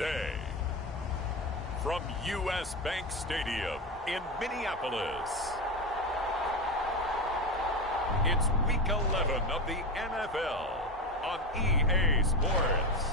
today. From U.S. Bank Stadium in Minneapolis, it's Week 11 of the NFL on EA Sports.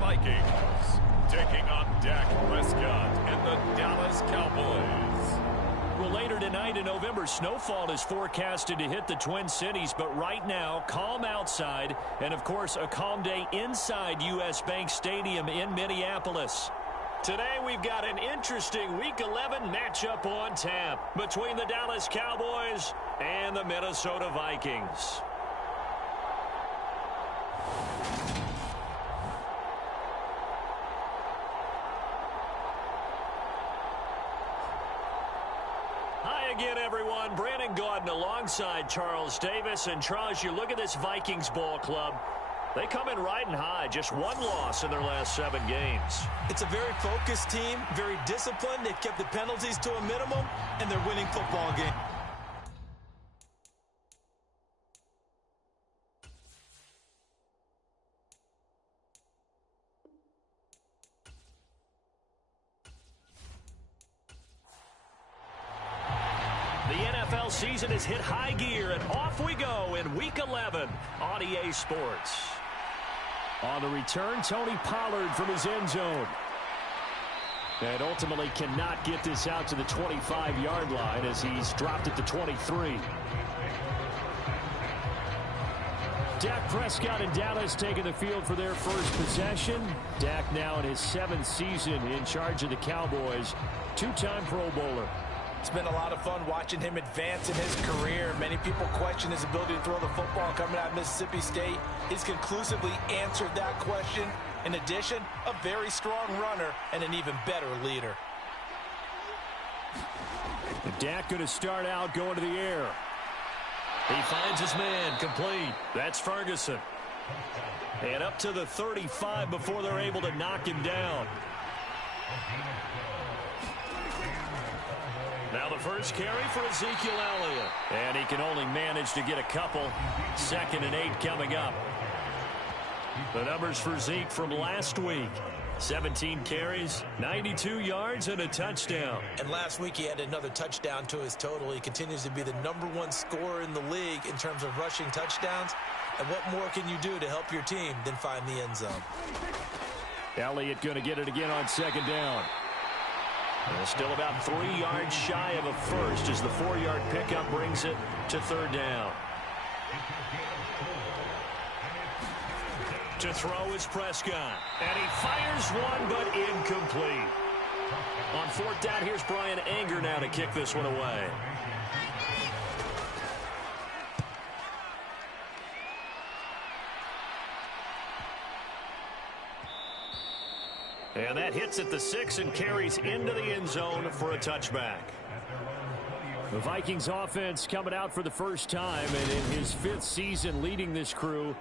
Vikings taking on Dak Prescott and the Dallas Cowboys. Well, later tonight in November, snowfall is forecasted to hit the Twin Cities, but right now, calm outside, and of course, a calm day inside U.S. Bank Stadium in Minneapolis. Today, we've got an interesting Week 11 matchup on tap between the Dallas Cowboys and the Minnesota Vikings. Again, everyone, Brandon Gaudin alongside Charles Davis. And Charles, you look at this Vikings ball club. They come in riding high, just one loss in their last 7 games. It's a very focused team, very disciplined. They've kept the penalties to a minimum, and they're winning football games. Season has hit high gear, and off we go in Week 11 on EA Sports. On the return, Tony Pollard from his end zone. And ultimately cannot get this out to the 25-yard line as he's dropped at the 23. Dak Prescott and Dallas taking the field for their first possession. Dak now in his 7th season in charge of the Cowboys. 2-time Pro Bowler. It's been a lot of fun watching him advance in his career. Many people question his ability to throw the football coming out of Mississippi State. He's conclusively answered that question. In addition, a very strong runner and an even better leader. And Dak going to start out going to the air. He finds his man complete. That's Ferguson. And up to the 35 before they're able to knock him down. Now the first carry for Ezekiel Elliott. And he can only manage to get a couple. 2nd and 8 coming up. The numbers for Zeke from last week. 17 carries, 92 yards, and a touchdown. And last week he had another touchdown to his total. He continues to be the #1 scorer in the league in terms of rushing touchdowns. And what more can you do to help your team than find the end zone? Elliott going to get it again on 2nd down. And still about 3 yards shy of a first as the 4-yard pickup brings it to 3rd down. To throw is Prescott. And he fires one, but incomplete. On 4th down, here's Brian Anger now to kick this one away. And that hits at the 6 and carries into the end zone for a touchback. The Vikings offense coming out for the first time, and in his 5th season leading this crew,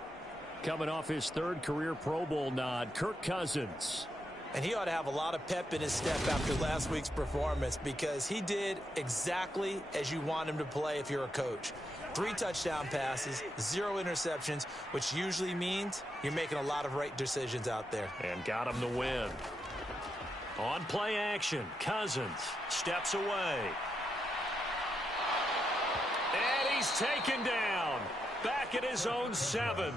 coming off his 3rd career Pro Bowl nod, Kirk Cousins. And he ought to have a lot of pep in his step after last week's performance because he did exactly as you want him to play if you're a coach. 3 touchdown passes, 0 interceptions, which usually means you're making a lot of right decisions out there. And got him the win. On play action, Cousins steps away. And he's taken down. Back at his own 7.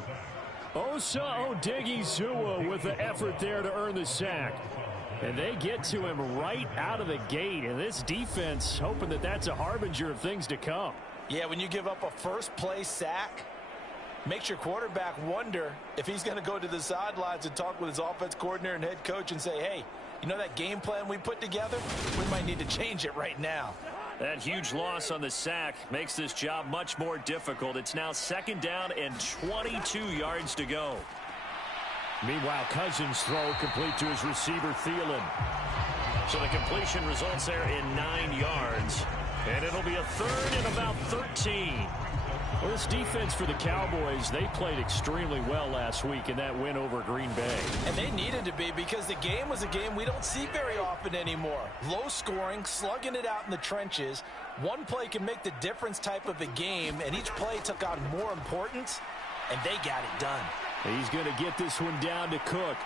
Osa Odighizuwa with the effort there to earn the sack. And they get to him right out of the gate. And this defense hoping that that's a harbinger of things to come. Yeah, when you give up a first-play sack, makes your quarterback wonder if he's going to go to the sidelines and talk with his offense coordinator and head coach and say, hey, you know that game plan we put together? We might need to change it right now. That huge loss on the sack makes this job much more difficult. It's now 2nd down and 22 yards to go. Meanwhile, Cousins' throw complete to his receiver, Thielen. So the completion results there in 9 yards. And it'll be a third and about 13. Well, this defense for the Cowboys, they played extremely well last week in that win over Green Bay. And they needed to be, because the game was a game we don't see very often anymore. Low scoring, slugging it out in the trenches. One play can make the difference type of a game, and each play took on more importance, and they got it done. He's going to get this one down to Cook.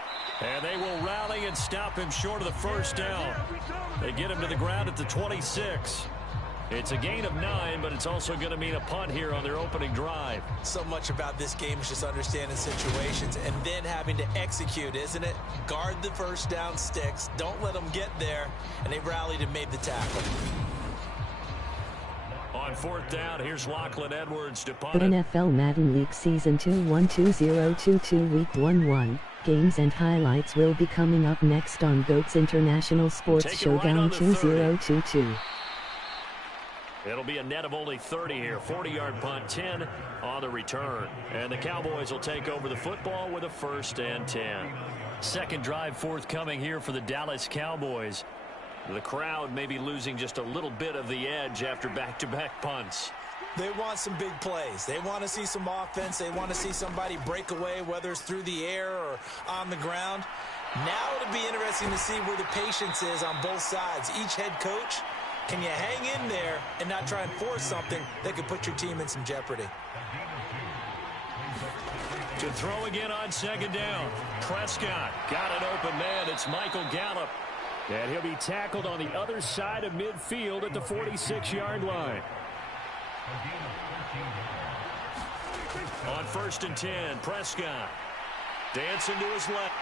And they will rally and stop him short of the first down. They get him to the ground at the 26. It's a gain of 9, but it's also going to mean a punt here on their opening drive. So much about this game is just understanding situations and then having to execute, isn't it? Guard the first down sticks. Don't let them get there. And they rallied and made the tackle. On fourth down, here's Lachlan Edwards to punt. NFL Madden League Season 212022 Week 1-1. Games and highlights will be coming up next on GOAT's International Sports Showdown 2022. It'll be a net of only 30 here. 40-yard punt, 10 on the return. And the Cowboys will take over the football with a 1st and 10. Second drive forthcoming here for the Dallas Cowboys. The crowd may be losing just a little bit of the edge after back-to-back punts. They want some big plays. They want to see some offense. They want to see somebody break away, whether it's through the air or on the ground. Now it'll be interesting to see where the patience is on both sides. Each head coach, can you hang in there and not try and force something that could put your team in some jeopardy? To throw again on second down. Prescott got an open man. It's Michael Gallup. And he'll be tackled on the other side of midfield at the 46-yard line. On 1st and 10, Prescott dancing to his left.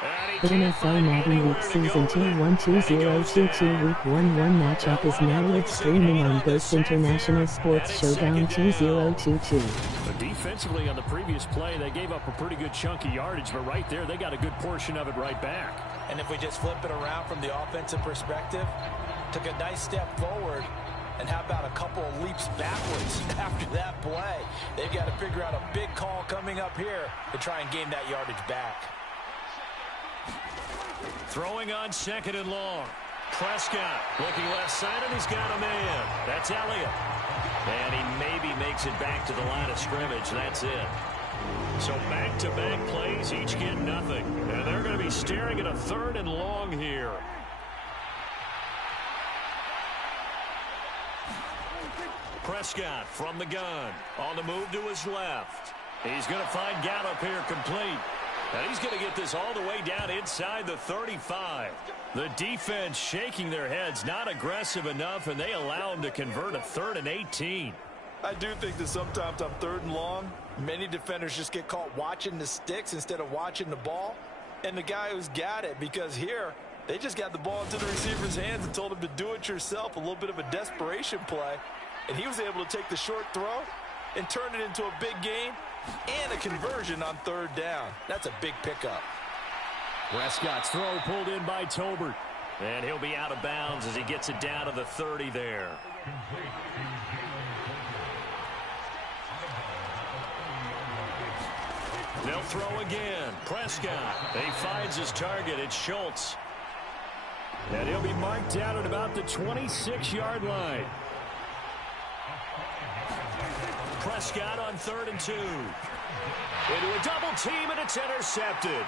The NFL Madden League Season 212022 Week 1-1 matchup is now live streaming on GOAT's International Sports Showdown 2022. But defensively on the previous play, they gave up a pretty good chunk of yardage, but right there, they got a good portion of it right back. And if we just flip it around from the offensive perspective, took a nice step forward, and how about a couple of leaps backwards after that play? They've got to figure out a big call coming up here to try and gain that yardage back. Throwing on second and long. Prescott looking left side, and he's got a man. That's Elliott. And he maybe makes it back to the line of scrimmage. That's it. So back-to-back plays, each get nothing. And they're going to be staring at a 3rd and long here. Prescott from the gun. On the move to his left. He's going to find Gallup here complete. And he's going to get this all the way down inside the 35. The defense shaking their heads, not aggressive enough, and they allow him to convert a 3rd and 18. I do think that sometimes on 3rd and long, many defenders just get caught watching the sticks instead of watching the ball. And the guy who's got it, because here, they just got the ball into the receiver's hands and told him to do it yourself, a little bit of a desperation play. And he was able to take the short throw and turn it into a big gain and a conversion on 3rd down. That's a big pickup. Prescott's throw pulled in by Tolbert. And he'll be out of bounds as he gets it down to the 30 there. They'll throw again. Prescott. He finds his target. It's Schultz. And he'll be marked down at about the 26-yard line. Prescott on 3rd and 2. Into a double team, and it's intercepted.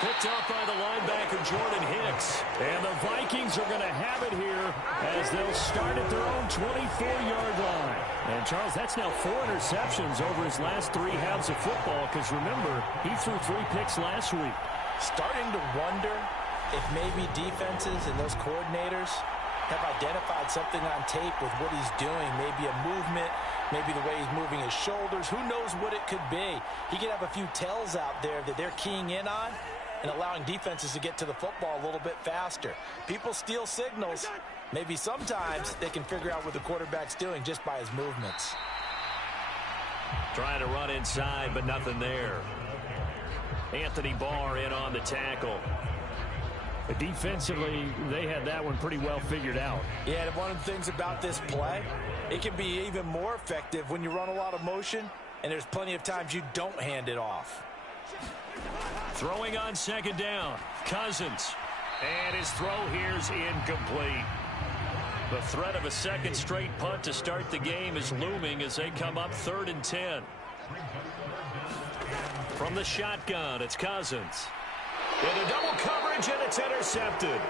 Picked up by the linebacker, Jordan Hicks. And the Vikings are going to have it here as they'll start at their own 24-yard line. And, Charles, that's now 4 interceptions over his last 3 halves of football, because, remember, he threw 3 picks last week. Starting to wonder if maybe defenses and those coordinators have identified something on tape with what he's doing. Maybe a movement, maybe the way he's moving his shoulders. Who knows what it could be? He could have a few tells out there that they're keying in on and allowing defenses to get to the football a little bit faster. People steal signals. Maybe sometimes they can figure out what the quarterback's doing just by his movements. Trying to run inside, but nothing there. Anthony Barr in on the tackle. Defensively, they had that one pretty well figured out. Yeah, and one of the things about this play, it can be even more effective when you run a lot of motion, and there's plenty of times you don't hand it off. Throwing on second down, Cousins. And his throw here's incomplete. The threat of a second straight punt to start the game is looming as they come up 3rd and 10. From the shotgun, it's Cousins. Into double coverage, and it's intercepted.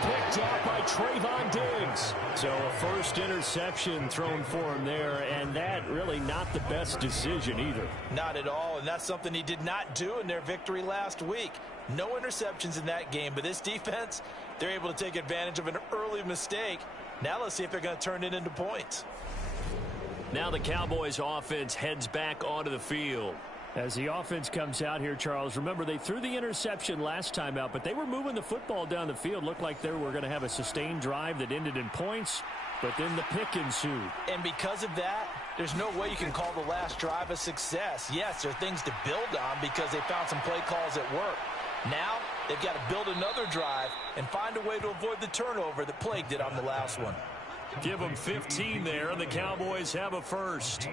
Picked off by Trayvon Diggs. So a first interception thrown for him there, and that really not the best decision either. Not at all, and that's something he did not do in their victory last week. No interceptions in that game, but this defense, they're able to take advantage of an early mistake. Now let's see if they're going to turn it into points. Now the Cowboys offense heads back onto the field. As the offense comes out here, Charles, remember they threw the interception last time out, but they were moving the football down the field. Looked like they were going to have a sustained drive that ended in points, but then the pick ensued. And because of that, there's no way you can call the last drive a success. Yes, there are things to build on because they found some play calls that work. Now they've got to build another drive and find a way to avoid the turnover that plagued it on the last one. Give them 15 there, and the Cowboys have a first.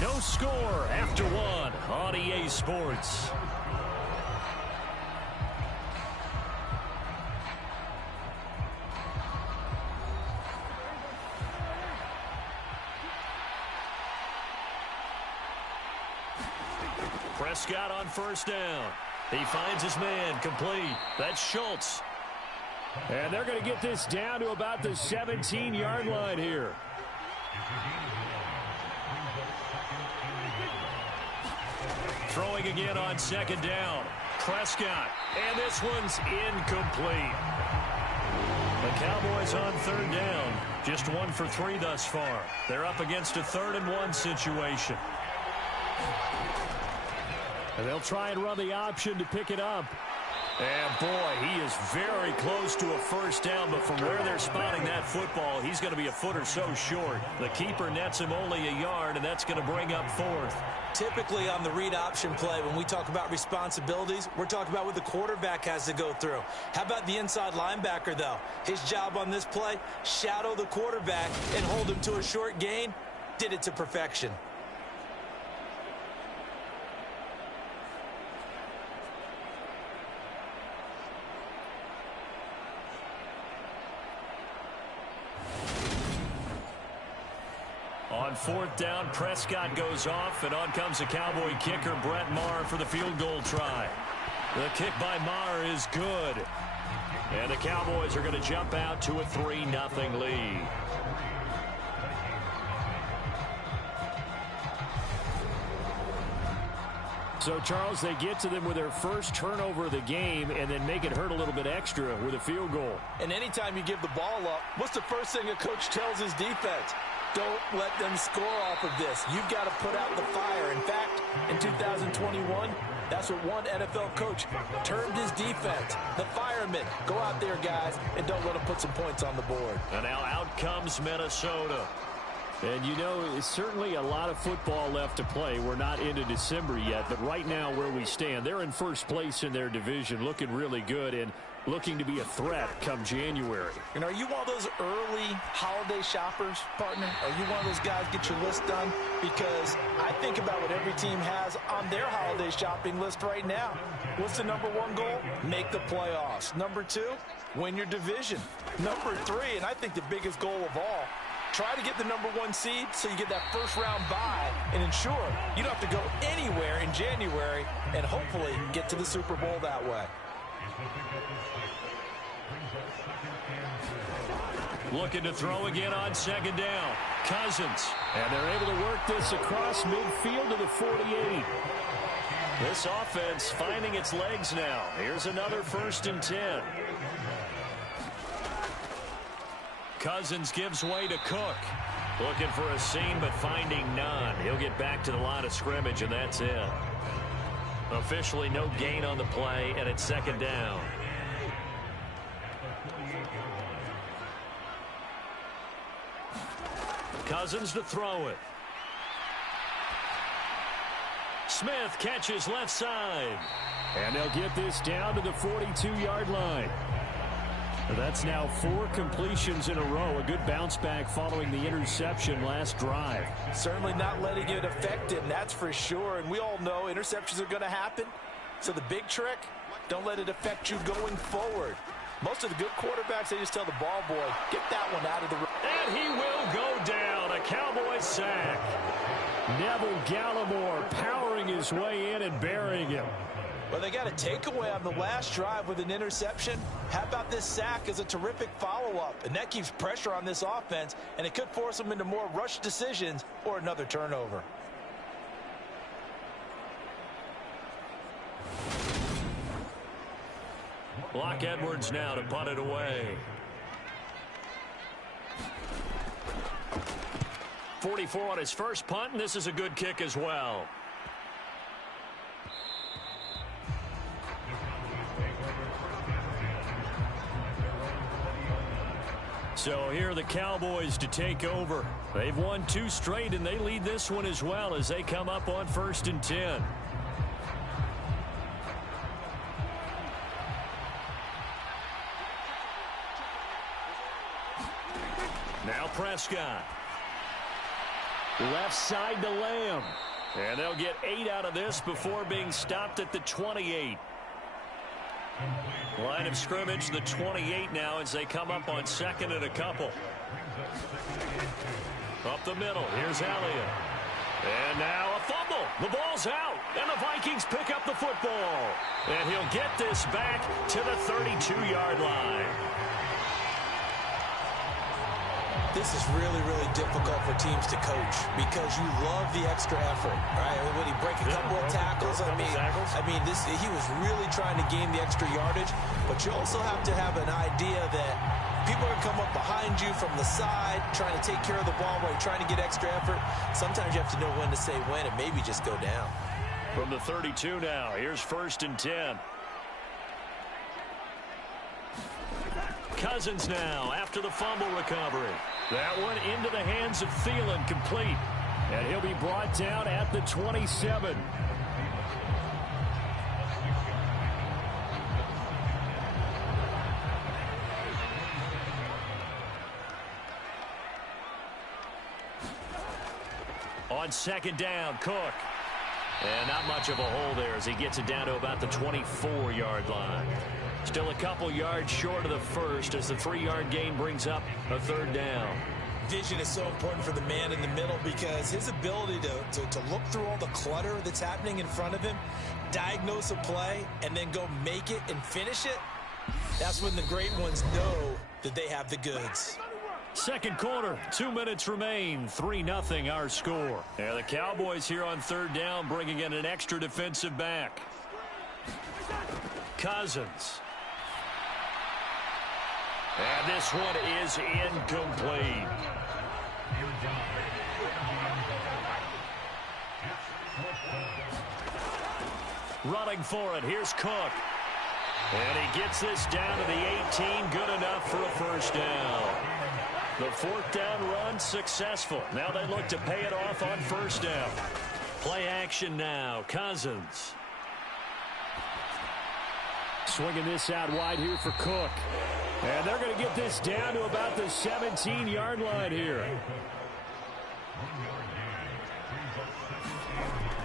No score after one on EA Sports. Prescott on first down. He finds his man complete. That's Schultz. And they're going to get this down to about the 17-yard line here. Throwing again on second down. Prescott. And this one's incomplete. The Cowboys on third down. Just 1 for 3 thus far. They're up against a 3rd and 1 situation. And they'll try and run the option to pick it up. And, boy, he is very close to a first down, but from where they're spotting that football, he's going to be a foot or so short. The keeper nets him only a yard, and that's going to bring up 4th. Typically on the read option play, when we talk about responsibilities, we're talking about what the quarterback has to go through. How about the inside linebacker, though? His job on this play, shadow the quarterback and hold him to a short gain. Did it to perfection. On 4th down, Prescott goes off, and on comes the Cowboy kicker, Brett Maher, for the field goal try. The kick by Maher is good. And the Cowboys are going to jump out to a 3-0 lead. So, Charles, they get to them with their first turnover of the game and then make it hurt a little bit extra with a field goal. And anytime you give the ball up, what's the first thing a coach tells his defense? Don't let them score off of this. You've got to put out the fire. In fact, in 2021, that's what one NFL coach termed his defense. The firemen. Go out there, guys, and don't let them put some points on the board. And now out comes Minnesota. And, you know, it's certainly a lot of football left to play. We're not into December yet, but right now where we stand, they're in first place in their division, looking really good and looking to be a threat come January. And are you one of those early holiday shoppers, partner? Are you one of those guys get your list done? Because I think about what every team has on their holiday shopping list right now. What's the number 1 goal? Make the playoffs. Number 2, win your division. Number 3, and I think the biggest goal of all, try to get the number 1 seed so you get that first round bye and ensure you don't have to go anywhere in January and hopefully get to the Super Bowl that way. Looking to throw again on second down. Cousins. And they're able to work this across midfield to the 48. This offense finding its legs now. Here's another 1st and 10. Cousins gives way to Cook. Looking for a seam, but finding none. He'll get back to the line of scrimmage, and that's it. Officially no gain on the play, and it's second down. Cousins to throw it. Smith catches left side. And they'll get this down to the 42-yard line. That's now 4 completions in a row. A good bounce back following the interception last drive. Certainly not letting it affect him, that's for sure. And we all know interceptions are going to happen. So the big trick, don't let it affect you going forward. Most of the good quarterbacks, they just tell the ball boy, get that one out of the room. And he will go down. A Cowboys sack. Neville Gallimore powering his way in and burying him. Well, they got a takeaway on the last drive with an interception. How about this sack as a terrific follow-up? And that keeps pressure on this offense, and it could force them into more rush decisions or another turnover. Block Edwards now to punt it away. 44 on his first punt, and this is a good kick as well. So here are the Cowboys to take over. They've won 2 straight, and they lead this one as well as they come up on 1st and 10. Now Prescott. Left side to Lamb. And they'll get 8 out of this before being stopped at the 28. Line of scrimmage, the 28 now as they come up on 2nd and a couple. Up the middle, here's Elliott. And now a fumble. The ball's out, and the Vikings pick up the football. And he'll get this back to the 32-yard line. This is really, really difficult for teams to coach because you love the extra effort, right? When he break a couple of tackles, he was really trying to gain the extra yardage, but you also have to have an idea that people are going to come up behind you from the side, trying to take care of the ball while you're trying to get extra effort. Sometimes you have to know when to say when and maybe just go down. From the 32 now, here's 1st and 10. Cousins now after the fumble recovery. That one into the hands of Thielen, complete. And he'll be brought down at the 27. On 2nd down, Cook. And not much of a hole there as he gets it down to about the 24-yard line. Still a couple yards short of the first as the 3-yard gain brings up a 3rd down. Vision is so important for the man in the middle because his ability to look through all the clutter that's happening in front of him, diagnose a play, and then go make it and finish it, that's when the great ones know that they have the goods. 2nd quarter, 2 minutes remain, 3-0 our score. And the Cowboys here on 3rd down bringing in an extra defensive back. Cousins. And this one is incomplete. Running for it, here's Cook. And he gets this down to the 18, good enough for a 1st down. The 4th down run successful. Now they look to pay it off on 1st down. Play action now, Cousins. Swinging this out wide here for Cook. And they're going to get this down to about the 17-yard line here.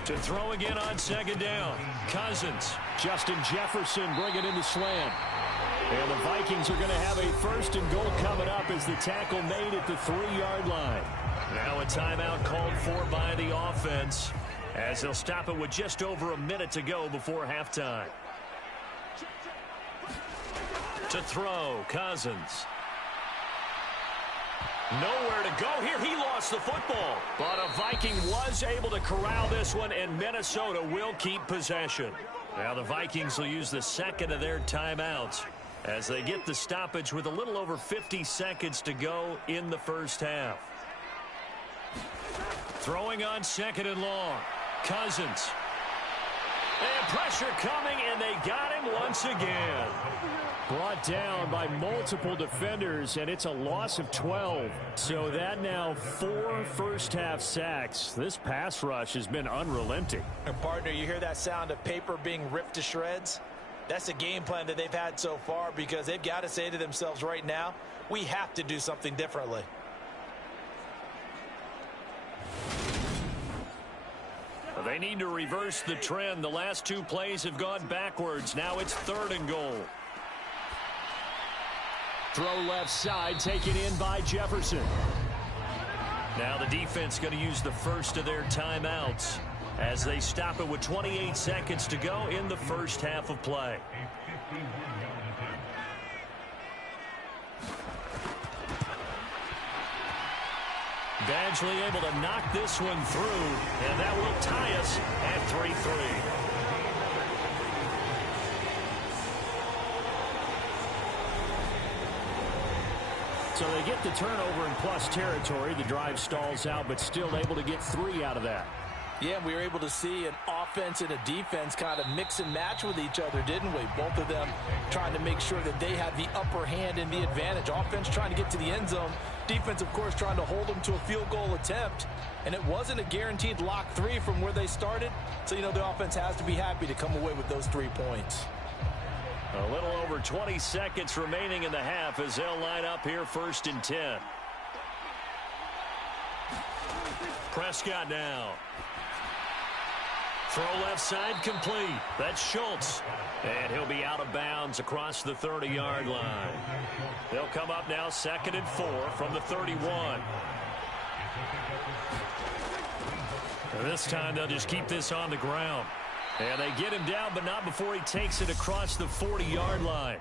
To throw again on 2nd down. Cousins. Justin Jefferson bringing in the slant. And the Vikings are going to have a 1st and goal coming up as the tackle made at the 3-yard line. Now a timeout called for by the offense as they'll stop it with just over a minute to go before halftime. To throw, Cousins. Nowhere to go here. He lost the football. But a Viking was able to corral this one, and Minnesota will keep possession. Now the Vikings will use the 2nd of their timeouts as they get the stoppage with a little over 50 seconds to go in the 1st half. Throwing on 2nd and long. Cousins. And pressure coming, and they got him once again. Brought down by multiple defenders, and it's a loss of 12. So that now 4 first-half sacks. This pass rush has been unrelenting. And partner, you hear that sound of paper being ripped to shreds? That's the game plan that they've had so far because they've got to say to themselves right now, we have to do something differently. They need to reverse the trend. The last two plays have gone backwards. Now it's 3rd and goal. Throw left side, taken in by Jefferson. Now the defense going to use the first of their timeouts as they stop it with 28 seconds to go in the first half of play. Badgley able to knock this one through, and that will tie us at 3-3. So they get the turnover in plus territory. The drive stalls out, but still able to get 3 out of that. Yeah, we were able to see an offense and a defense kind of mix and match with each other, didn't we? Both of them trying to make sure that they had the upper hand and the advantage. Offense trying to get to the end zone. Defense, of course, trying to hold them to a field goal attempt. And it wasn't a guaranteed lock 3 from where they started. So, you know, the offense has to be happy to come away with those 3 points. A little over 20 seconds remaining in the half as they'll line up here 1st and 10. Prescott now. Throw left side complete. That's Schultz. And he'll be out of bounds across the 30-yard line. They'll come up now 2nd and 4 from the 31. This time they'll just keep this on the ground. And they get him down, but not before he takes it across the 40-yard line.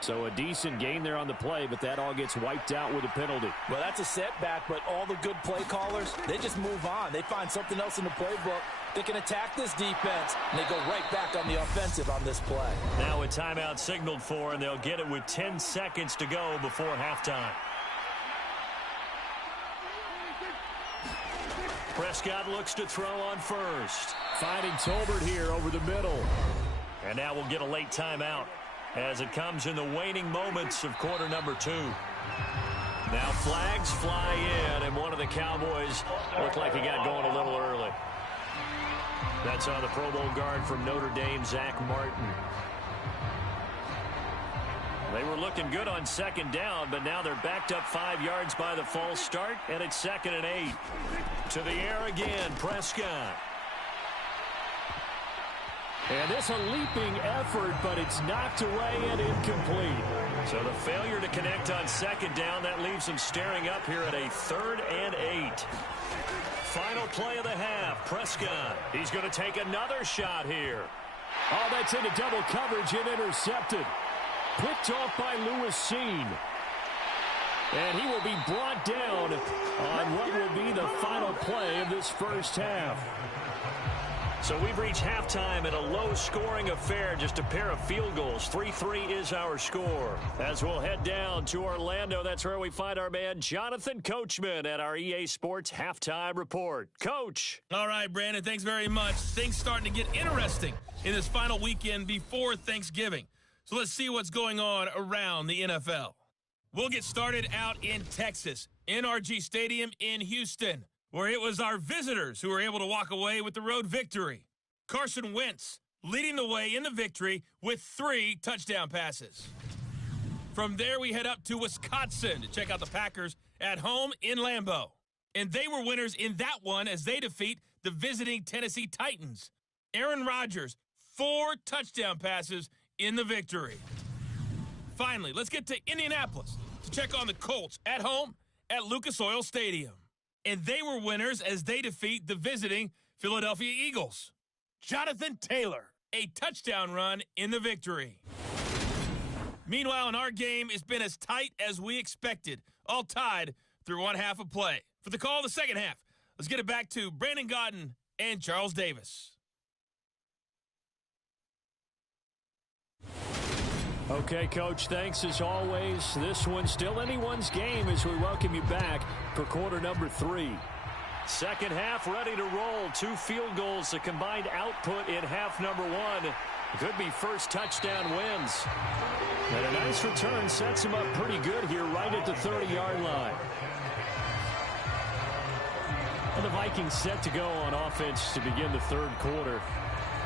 So a decent gain there on the play, but that all gets wiped out with a penalty. Well, that's a setback, but all the good play callers, they just move on. They find something else in the playbook. They can attack this defense, and they go right back on the offensive on this play. Now a timeout signaled for, and they'll get it with 10 seconds to go before halftime. Prescott looks to throw on first. Finding Tolbert here over the middle. And now we'll get a late timeout as it comes in the waning moments of quarter number 2. Now flags fly in, and one of the Cowboys looked like he got going a little early. That's on the Pro Bowl guard from Notre Dame, Zach Martin. They were looking good on 2nd down, but now they're backed up 5 yards by the false start, and it's 2nd and 8. To the air again, Prescott. And this a leaping effort, but it's knocked away and incomplete. So the failure to connect on 2nd down, that leaves them staring up here at a 3rd and 8. Final play of the half, Prescott. He's going to take another shot here. Oh, that's into double coverage and intercepted. Picked off by Lewis Seen. And he will be brought down on what will be the final play of this first half. So we've reached halftime in a low-scoring affair, just a pair of field goals. 3-3 is our score. As we'll head down to Orlando, that's where we find our man Jonathan Coachman at our EA Sports Halftime Report. Coach. All right, Brandon, thanks very much. Things starting to get interesting in this final weekend before Thanksgiving. So let's see what's going on around the NFL. We'll get started out in Texas, NRG Stadium in Houston, where it was our visitors who were able to walk away with the road victory. Carson Wentz leading the way in the victory with 3 touchdown passes. From there, we head up to Wisconsin to check out the Packers at home in Lambeau. And they were winners in that one as they defeat the visiting Tennessee Titans. Aaron Rodgers, 4 touchdown passes in the victory. Finally, let's get to Indianapolis to check on the Colts at home at Lucas Oil Stadium. And they were winners as they defeat the visiting Philadelphia Eagles. Jonathan Taylor, a touchdown run in the victory. Meanwhile, in our game, it's been as tight as we expected, all tied through one half of play. For the call of the second half, let's get it back to Brandon Gaudin and Charles Davis. Okay, Coach, thanks as always. This one's still anyone's game as we welcome you back for quarter number 3. Second half ready to roll. 2 field goals, the combined output in half number 1. Could be first touchdown wins. And a nice return sets him up pretty good here right at the 30-yard line. And the Vikings set to go on offense to begin the third quarter.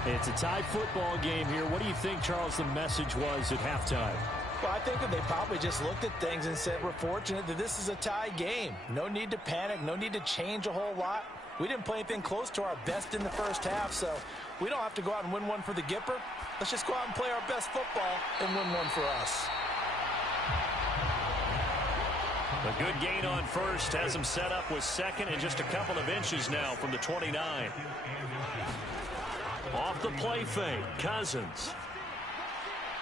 It's a tie football game here. What do you think, Charles, the message was at halftime? Well, I think that they probably just looked at things and said, we're fortunate that this is a tie game. No need to panic, no need to change a whole lot. We didn't play anything close to our best in the first half, so we don't have to go out and win one for the Gipper. Let's just go out and play our best football and win one for us. A good gain on first has him set up with second and just a couple of inches now from the 29. Off the play fake, Cousins.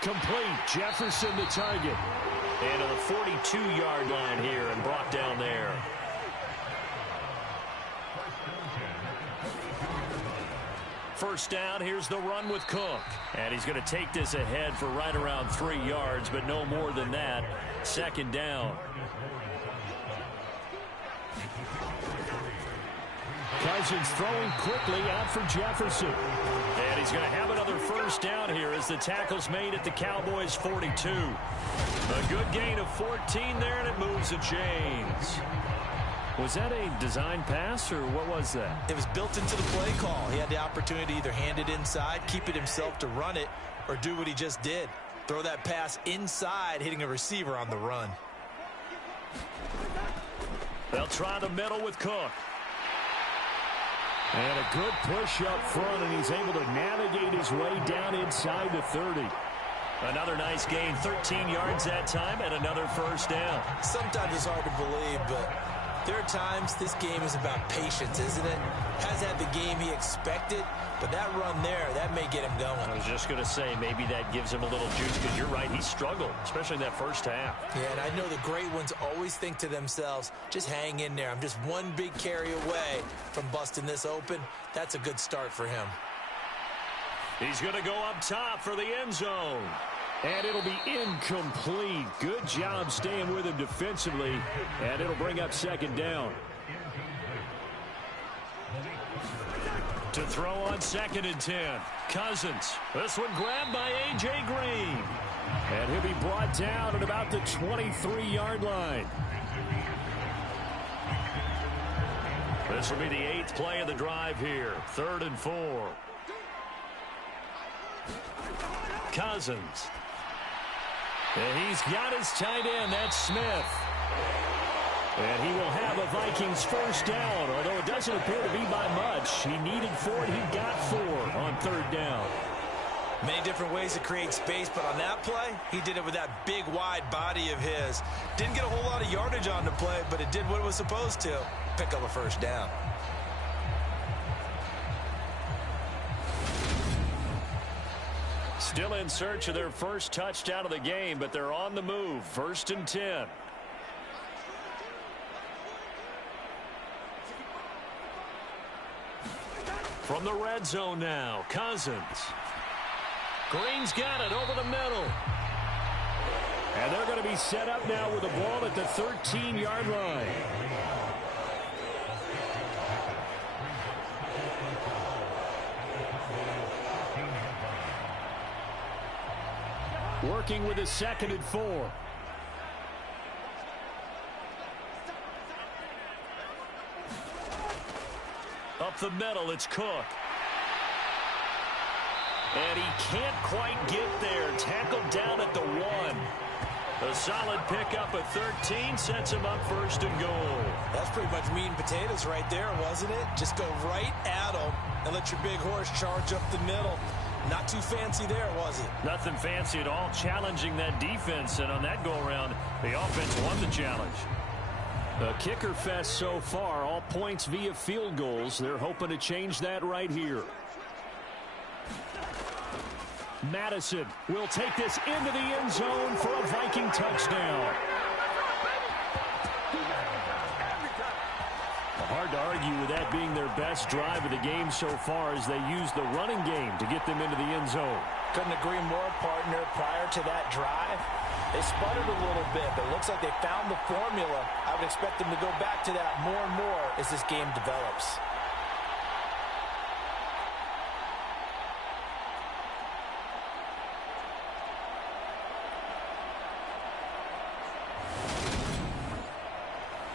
Complete, Jefferson the target. And to the 42-yard line here and brought down there. First down, here's the run with Cook. And he's going to take this ahead for right around 3 yards, but no more than that. Second down. Cousins throwing quickly out for Jefferson. And he's going to have another first down here as the tackle's made at the Cowboys' 42. A good gain of 14 there, and it moves the chains. Was that a design pass, or what was that? It was built into the play call. He had the opportunity to either hand it inside, keep it himself to run it, or do what he just did. Throw that pass inside, hitting a receiver on the run. They'll try the middle with Cook. And a good push up front, and he's able to navigate his way down inside the 30. Another nice gain, 13 yards that time, and another first down. Sometimes it's hard to believe, but there are times this game is about patience, isn't it? Has had the game he expected, but that run there, that may get him going. I was just going to say, maybe that gives him a little juice, because you're right, he struggled, especially in that first half. Yeah, and I know the great ones always think to themselves, just hang in there. I'm just one big carry away from busting this open. That's a good start for him. He's going to go up top for the end zone. And it'll be incomplete. Good job staying with him defensively. And it'll bring up second down. To throw on 2nd and 10. Cousins. This one grabbed by A.J. Green. And he'll be brought down at about the 23-yard line. This will be the 8th play of the drive here. 3rd and 4. Cousins. And he's got his tight end. That's Smith. And he will have a Vikings first down, although it doesn't appear to be by much. He needed 4, and he got 4 on 3rd down. Many different ways to create space, but on that play, he did it with that big, wide body of his. Didn't get a whole lot of yardage on the play, but it did what it was supposed to. Pick up a first down. Still in search of their first touchdown of the game, but they're on the move. 1st and 10. From the red zone now, Cousins. Green's got it over the middle. And they're going to be set up now with the ball at the 13-yard line. Working with his 2nd and 4. Up the middle, it's Cook. And he can't quite get there. Tackled down at the 1. A solid pickup at 13 sets him up 1st and goal. That's pretty much meat and potatoes right there, wasn't it? Just go right at him and let your big horse charge up the middle. Not too fancy there, was it? Nothing fancy at all, challenging that defense. And on that go-around, the offense won the challenge. A kicker fest so far, all points via field goals. They're hoping to change that right here. Madison will take this into the end zone for a Viking touchdown. Hard to argue with that being their best drive of the game so far as they use the running game to get them into the end zone. Couldn't agree more, partner. Prior to that drive, they sputtered a little bit, but it looks like they found the formula. I would expect them to go back to that more and more as this game develops.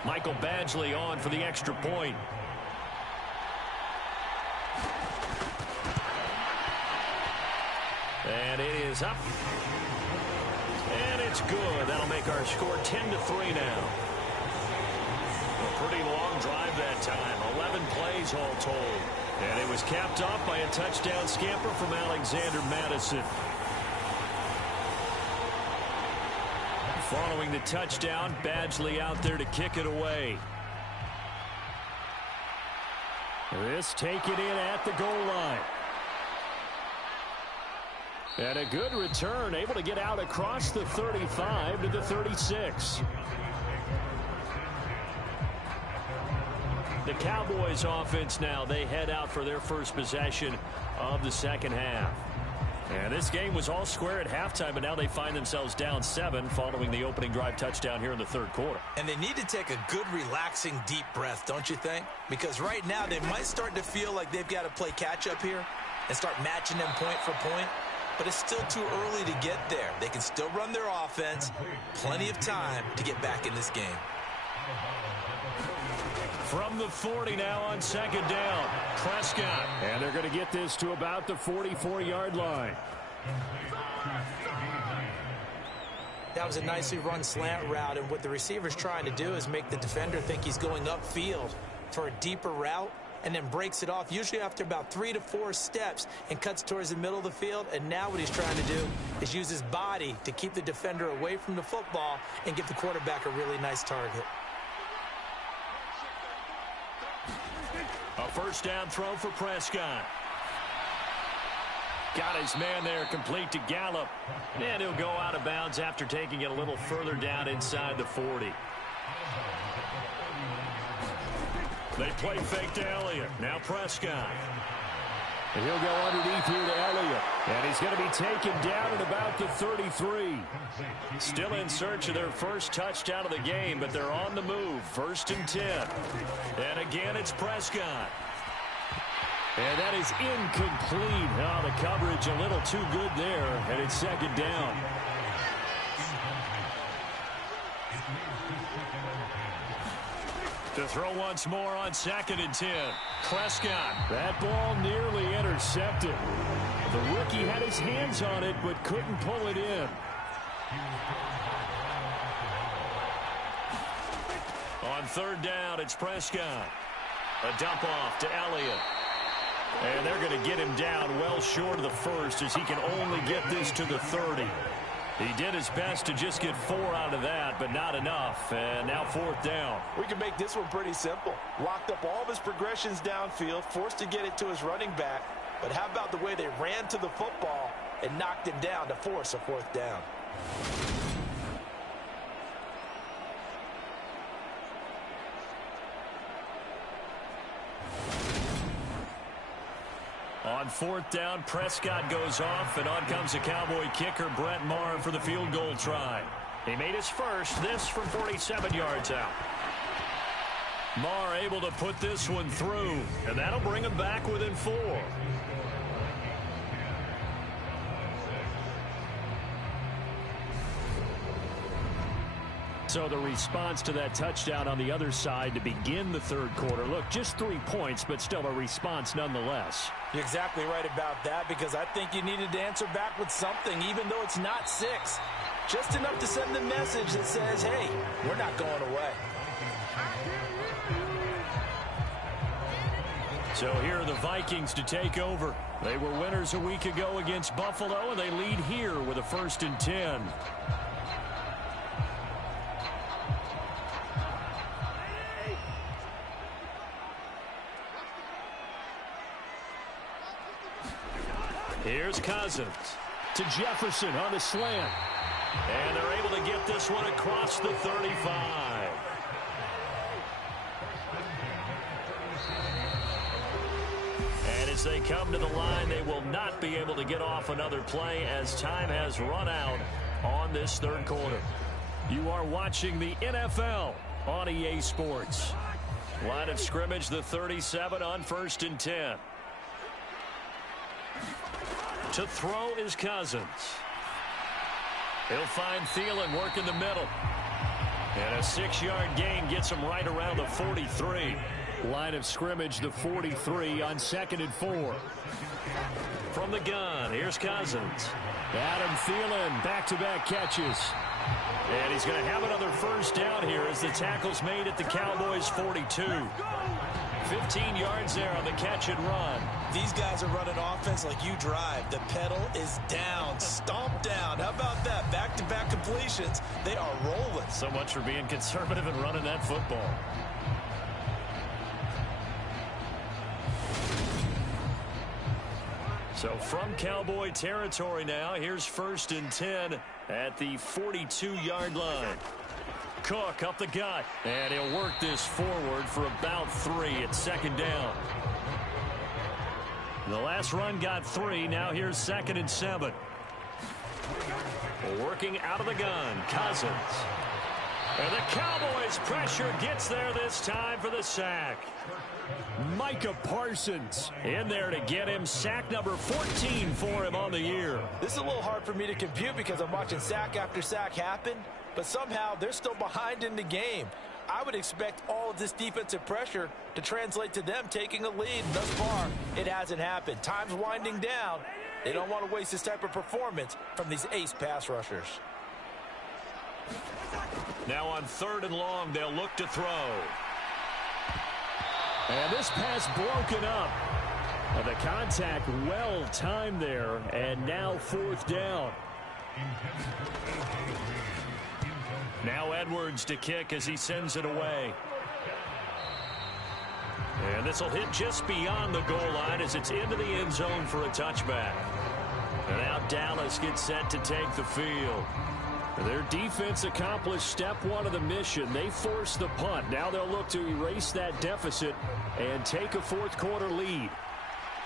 Michael Badgley on for the extra point. And it is up. And It's good. That'll make our score 10-3 now. A pretty long drive that time. 11 plays all told. And it was capped off by a touchdown scamper from Alexander Madison. Following the touchdown, Badgley out there to kick it away. This taken in at the goal line. And a good return, able to get out across the 35 to the 36. The Cowboys offense now, they head out for their first possession of the second half. And this game was all square at halftime, but now they find themselves down 7 following the opening drive touchdown here in the third quarter. And they need to take a good, relaxing, deep breath, don't you think? Because right now they might start to feel like they've got to play catch-up here and start matching them point for point. But it's still too early to get there. They can still run their offense. Plenty of time to get back in this game. From the 40 now on second down, Prescott. And they're going to get this to about the 44-yard line. That was a nicely run slant route, and what the receiver's trying to do is make the defender think he's going upfield for a deeper route, and then breaks it off, usually after about 3 to 4 steps, and cuts towards the middle of the field. And now what he's trying to do is use his body to keep the defender away from the football and give the quarterback a really nice target. A first down throw for Prescott. Got his man there, complete to Gallup. And he'll go out of bounds after taking it a little further down inside the 40. They play fake to Elliott. Now Prescott. And he'll go underneath here to Elliott. And he's going to be taken down at about the 33. Still in search of their first touchdown of the game, but they're on the move. 1st and 10. And again, it's Prescott. And that is incomplete. Oh, the coverage a little too good there. And it's second down. To throw once more on 2nd and 10. Prescott. That ball nearly intercepted. The rookie had his hands on it, but couldn't pull it in. On 3rd down, it's Prescott. A dump off to Elliott. And they're going to get him down well short of the first, as he can only get this to the 30. He did his best to just get 4 out of that, but not enough. And now 4th down. We can make this one pretty simple. Locked up all of his progressions downfield, forced to get it to his running back. But how about the way they ran to the football and knocked him down to force a 4th down? On 4th down, Prescott goes off, and on comes the Cowboy kicker, Brett Maher, for the field goal try. He made his first, this from 47 yards out. Maher able to put this one through, and that'll bring him back within 4. So the response to that touchdown on the other side to begin the third quarter. Look, just 3 points, but still a response nonetheless. You're exactly right about that, because I think you needed to answer back with something, even though it's not 6. Just enough to send the message that says, hey, we're not going away. So here are the Vikings to take over. They were winners a week ago against Buffalo, and they lead here with a 1st and 10. Here's Cousins to Jefferson on the slant. And they're able to get this one across the 35. And as they come to the line, they will not be able to get off another play as time has run out on this third quarter. You are watching the NFL on EA Sports. Line of scrimmage, the 37 on 1st and 10. To throw is Cousins. He'll find Thielen work in the middle. And a 6-yard gain gets him right around the 43. Line of scrimmage, the 43 on 2nd and 4. From the gun, here's Cousins. Adam Thielen, back-to-back catches. And he's going to have another first down here as the tackle's made at the Cowboys' 42. 15 yards there on the catch and run. These guys are running offense like you drive. The pedal is down, stomp down. How about that? Back-to-back completions. They are rolling. So much for being conservative and running that football. So from Cowboy territory now, here's 1st and 10 at the 42-yard line. Cook up the gut, and he'll work this forward for about 3 at 2nd down. The last run got 3. Now here's 2nd and 7. Working out of the gun, Cousins. And the Cowboys pressure gets there this time for the sack. Micah Parsons in there to get him. Sack number 14 for him on the year. This is a little hard for me to compute because I'm watching sack after sack happen, but somehow they're still behind in the game. I would expect all of this defensive pressure to translate to them taking a lead. Thus far, it hasn't happened. Time's winding down. They don't want to waste this type of performance from these ace pass rushers. Now on 3rd and long, they'll look to throw. And this pass broken up. And the contact well timed there. And now 4th down. Now Edwards to kick as he sends it away. And this will hit just beyond the goal line as it's into the end zone for a touchback. And now Dallas gets set to take the field. Their defense accomplished step 1 of the mission. They forced the punt. Now they'll look to erase that deficit and take a 4th quarter lead.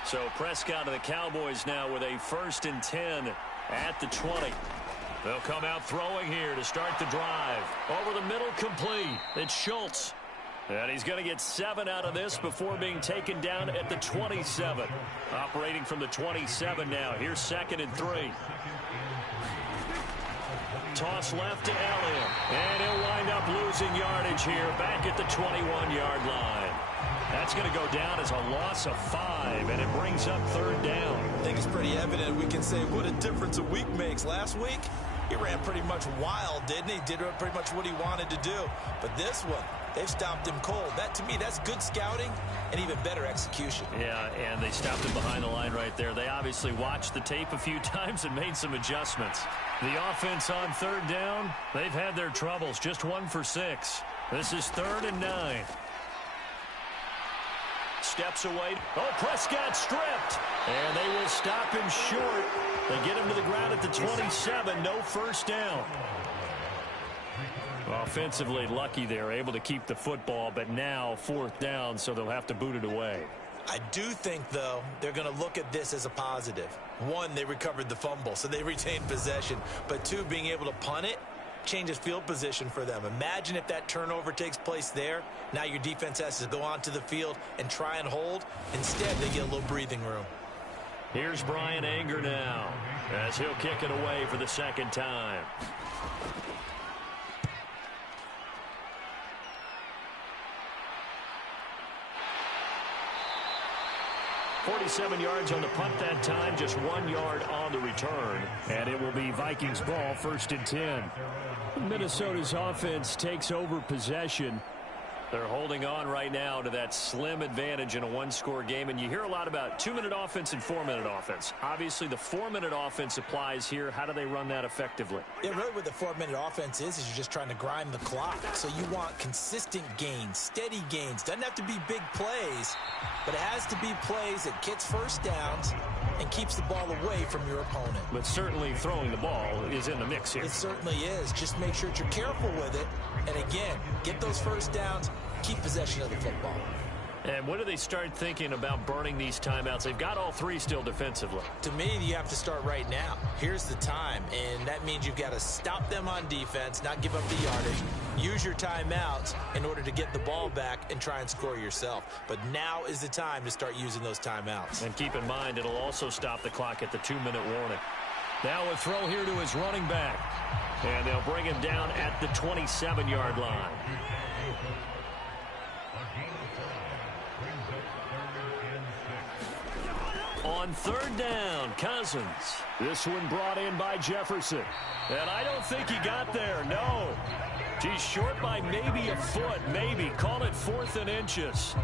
So Prescott of the Cowboys now with a 1st and 10 at the 20. They'll come out throwing here to start the drive. Over the middle, complete. It's Schultz. And he's going to get 7 out of this before being taken down at the 27. Operating from the 27 now. Here's 2nd and 3. Toss left to Elliott. And he'll wind up losing yardage here back at the 21-yard line. That's going to go down as a loss of 5, and it brings up 3rd down. I think it's pretty evident we can say what a difference a week makes. Last week, he ran pretty much wild, didn't he? Did pretty much what he wanted to do. But this one, they've stopped him cold. That, to me, that's good scouting and even better execution. Yeah, and they stopped him behind the line right there. They obviously watched the tape a few times and made some adjustments. The offense on 3rd down, they've had their troubles. Just 1 for 6. This is 3rd and 9. Steps away. Oh, Prescott stripped. And they will stop him short. They get him to the ground at the 27. No first down. Offensively lucky they're able to keep the football, but now 4th down, so they'll have to boot it away. I do think, though, they're going to look at this as a positive. 1, they recovered the fumble, so they retained possession. But 2, being able to punt it changes field position for them. Imagine if that turnover takes place there. Now your defense has to go onto the field and try and hold. Instead, they get a little breathing room. Here's Brian Anger now as he'll kick it away for the 2nd time. .47 yards on the punt that time, just 1 yard on the return. And it will be Vikings ball, 1st and 10. Minnesota's offense takes over possession. They're holding on right now to that slim advantage in a 1-score game. And you hear a lot about 2-minute offense and 4-minute offense. Obviously, the 4-minute offense applies here. How do they run that effectively? Yeah, really what the 4-minute offense is you're just trying to grind the clock. So you want consistent gains, steady gains. Doesn't have to be big plays, but it has to be plays that gets first downs and keeps the ball away from your opponent. But certainly throwing the ball is in the mix here. It certainly is. Just make sure that you're careful with it. And again, get those first downs, keep possession of the football. And when do they start thinking about burning these timeouts? They've got all 3 still defensively. To me, you have to start right now. Here's the time, and that means you've got to stop them on defense, not give up the yardage. Use your timeouts in order to get the ball back and try and score yourself. But now is the time to start using those timeouts. And keep in mind, it'll also stop the clock at the 2-minute warning. Now a throw here to his running back. And they'll bring him down at the 27-yard line. On third down, Cousins. This one brought in by Jefferson. And I don't think he got there, no. He's short by maybe a foot, maybe. Call it 4th and inches.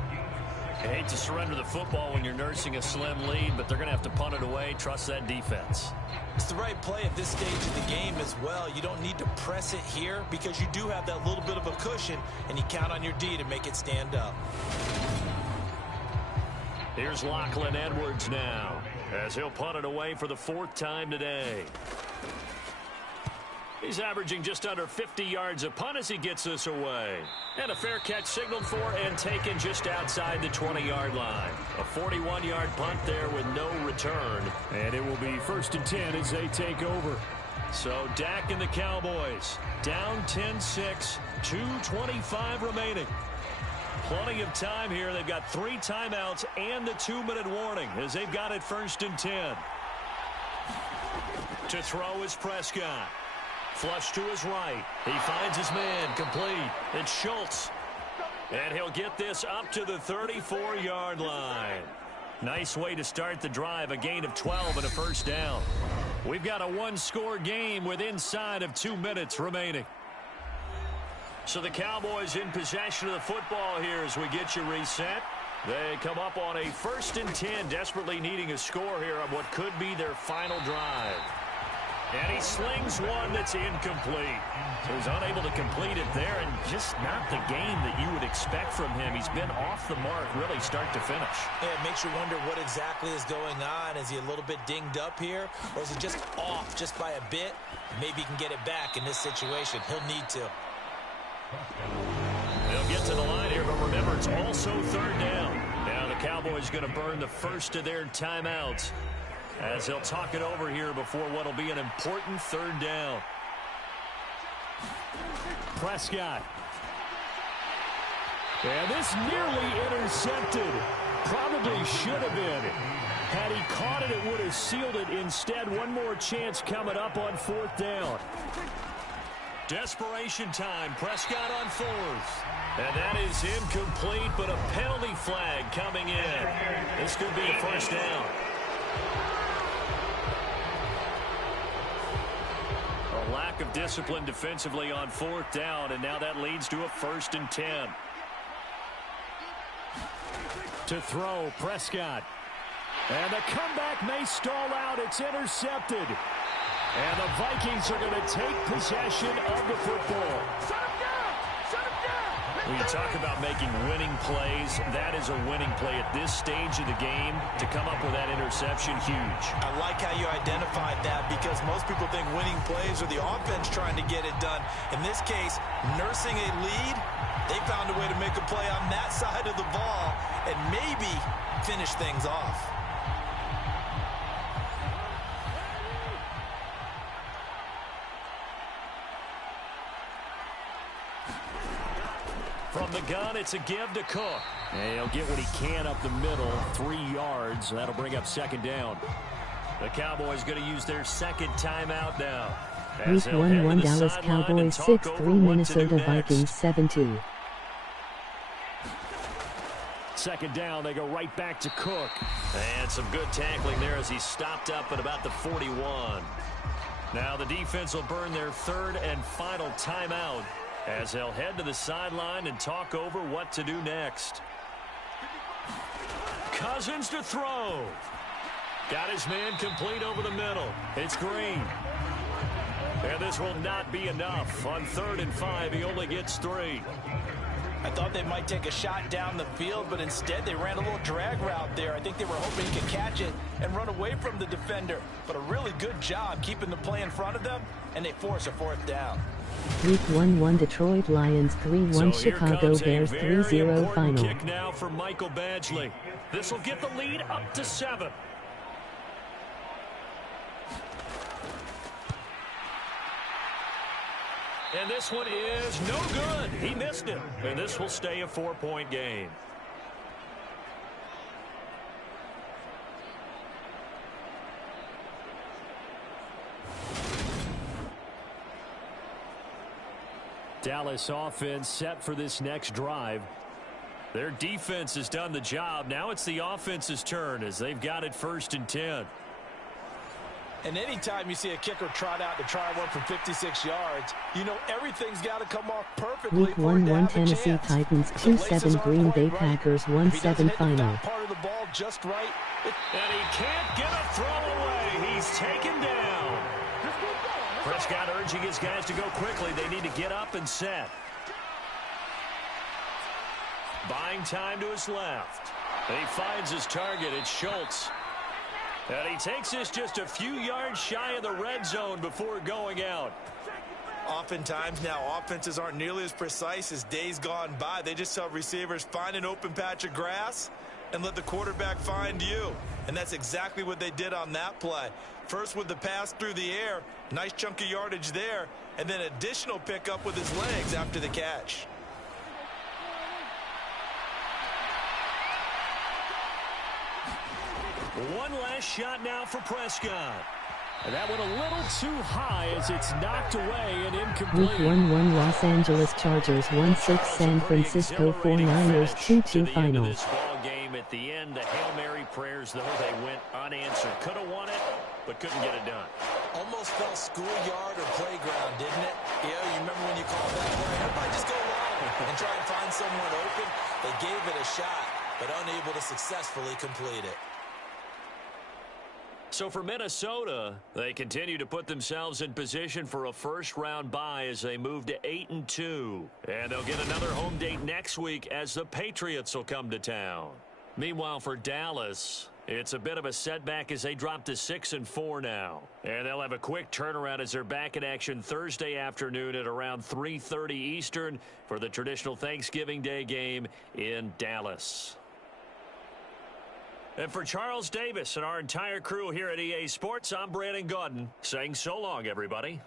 I hate to surrender the football when you're nursing a slim lead, but they're going to have to punt it away. Trust that defense. It's the right play at this stage of the game as well. You don't need to press it here because you do have that little bit of a cushion, and you count on your D to make it stand up. Here's Lachlan Edwards now, as he'll punt it away for the 4th time today. He's averaging just under 50 yards a punt as he gets this away. And a fair catch signaled for and taken just outside the 20-yard line. A 41-yard punt there with no return. And it will be 1st and 10 as they take over. So Dak and the Cowboys down 10-6, 2:25 remaining. Plenty of time here. They've got 3 timeouts and the 2-minute warning as they've got it 1st and 10. To throw is Prescott. Flush to his right. He finds his man complete. It's Schultz. And he'll get this up to the 34-yard line. Nice way to start the drive. A gain of 12 and a 1st down. We've got a 1-score game with inside of 2 minutes remaining. So the Cowboys in possession of the football here as we get you reset. They come up on a 1st and 10, desperately needing a score here on what could be their final drive. And he slings one that's incomplete. So he's unable to complete it there, and just not the game that you would expect from him. He's been off the mark really start to finish. Yeah, it makes you wonder what exactly is going on. Is he a little bit dinged up here, or is he just off just by a bit? Maybe he can get it back in this situation. He'll need to. They'll get to the line here, but remember, it's also 3rd down. Now the Cowboys going to burn the first of their timeouts as they'll talk it over here before what will be an important 3rd down. Prescott. And this nearly intercepted. Probably should have been. Had he caught it, it would have sealed it. Instead, one more chance coming up on 4th down. Desperation time. Prescott on 4th. And that is incomplete, but a penalty flag coming in. This could be a 1st down. A lack of discipline defensively on 4th down, and now that leads to a 1st and 10. To throw, Prescott. And the comeback may stall out. It's intercepted. And the Vikings are going to take possession of the football. Shut him down! Shut him down! When you talk about making winning plays, that is a winning play at this stage of the game. To come up with that interception, huge. I like how you identified that because most people think winning plays are the offense trying to get it done. In this case, nursing a lead, they found a way to make a play on that side of the ball and maybe finish things off. From the gun, it's a give to Cook. And he'll get what he can up the middle, 3 yards. That'll bring up 2nd down. The Cowboys going to use their 2nd timeout now. Week 1-1 Dallas Cowboys 6-3 Minnesota Vikings 7-2. 2nd down, they go right back to Cook. And some good tackling there as he stopped up at about the 41. Now the defense will burn their 3rd and final timeout as they'll head to the sideline and talk over what to do next. Cousins to throw. Got his man complete over the middle. It's Green. And this will not be enough. On 3rd and 5, he only gets 3. I thought they might take a shot down the field, but instead they ran a little drag route there. I think they were hoping he could catch it and run away from the defender. But a really good job keeping the play in front of them, and they force a 4th down. Week 1-1 Detroit Lions 3-1 Chicago Bears 3-0 final. Kick now for Michael Badgley. This will get the lead up to 7. And this one is no good. He missed it. And this will stay a 4-point game. Dallas offense set for this next drive. Their defense has done the job. Now it's the offense's turn as they've got it 1st and 10. And anytime you see a kicker trot out to try one from 56 yards, you know everything's got to come off perfectly. Week 1-1 Tennessee Titans 2-7 Green Bay Packers 1-7 final. Part of the ball just right. And he can't get a throw away. He's taken down. Prescott urging his guys to go quickly. They need to get up and set. Buying time to his left. And he finds his target. It's Schultz. And he takes this just a few yards shy of the red zone before going out. Oftentimes now, offenses aren't nearly as precise as days gone by. They just tell receivers, find an open patch of grass and let the quarterback find you. And that's exactly what they did on that play. First with the pass through the air, nice chunk of yardage there, and then additional pickup with his legs after the catch. One last shot now for Prescott. And that went a little too high as it's knocked away and incomplete. Week 1-1 Los Angeles Chargers 1-6 San Francisco 49ers 2-2 final. This ball game at the end, the Hail Mary prayers, though, they went unanswered. Could have won it, but couldn't get it done. Almost felt schoolyard or playground, didn't it? Yeah, you remember when you called that play? Everybody just go long and try and find someone open. They gave it a shot, but unable to successfully complete it. So for Minnesota, they continue to put themselves in position for a first-round bye as they move to 8-2. And they'll get another home date next week as the Patriots will come to town. Meanwhile, for Dallas, it's a bit of a setback as they drop to 6-4 now. And they'll have a quick turnaround as they're back in action Thursday afternoon at around 3:30 Eastern for the traditional Thanksgiving Day game in Dallas. And for Charles Davis and our entire crew here at EA Sports, I'm Brandon Gaudin saying so long, everybody.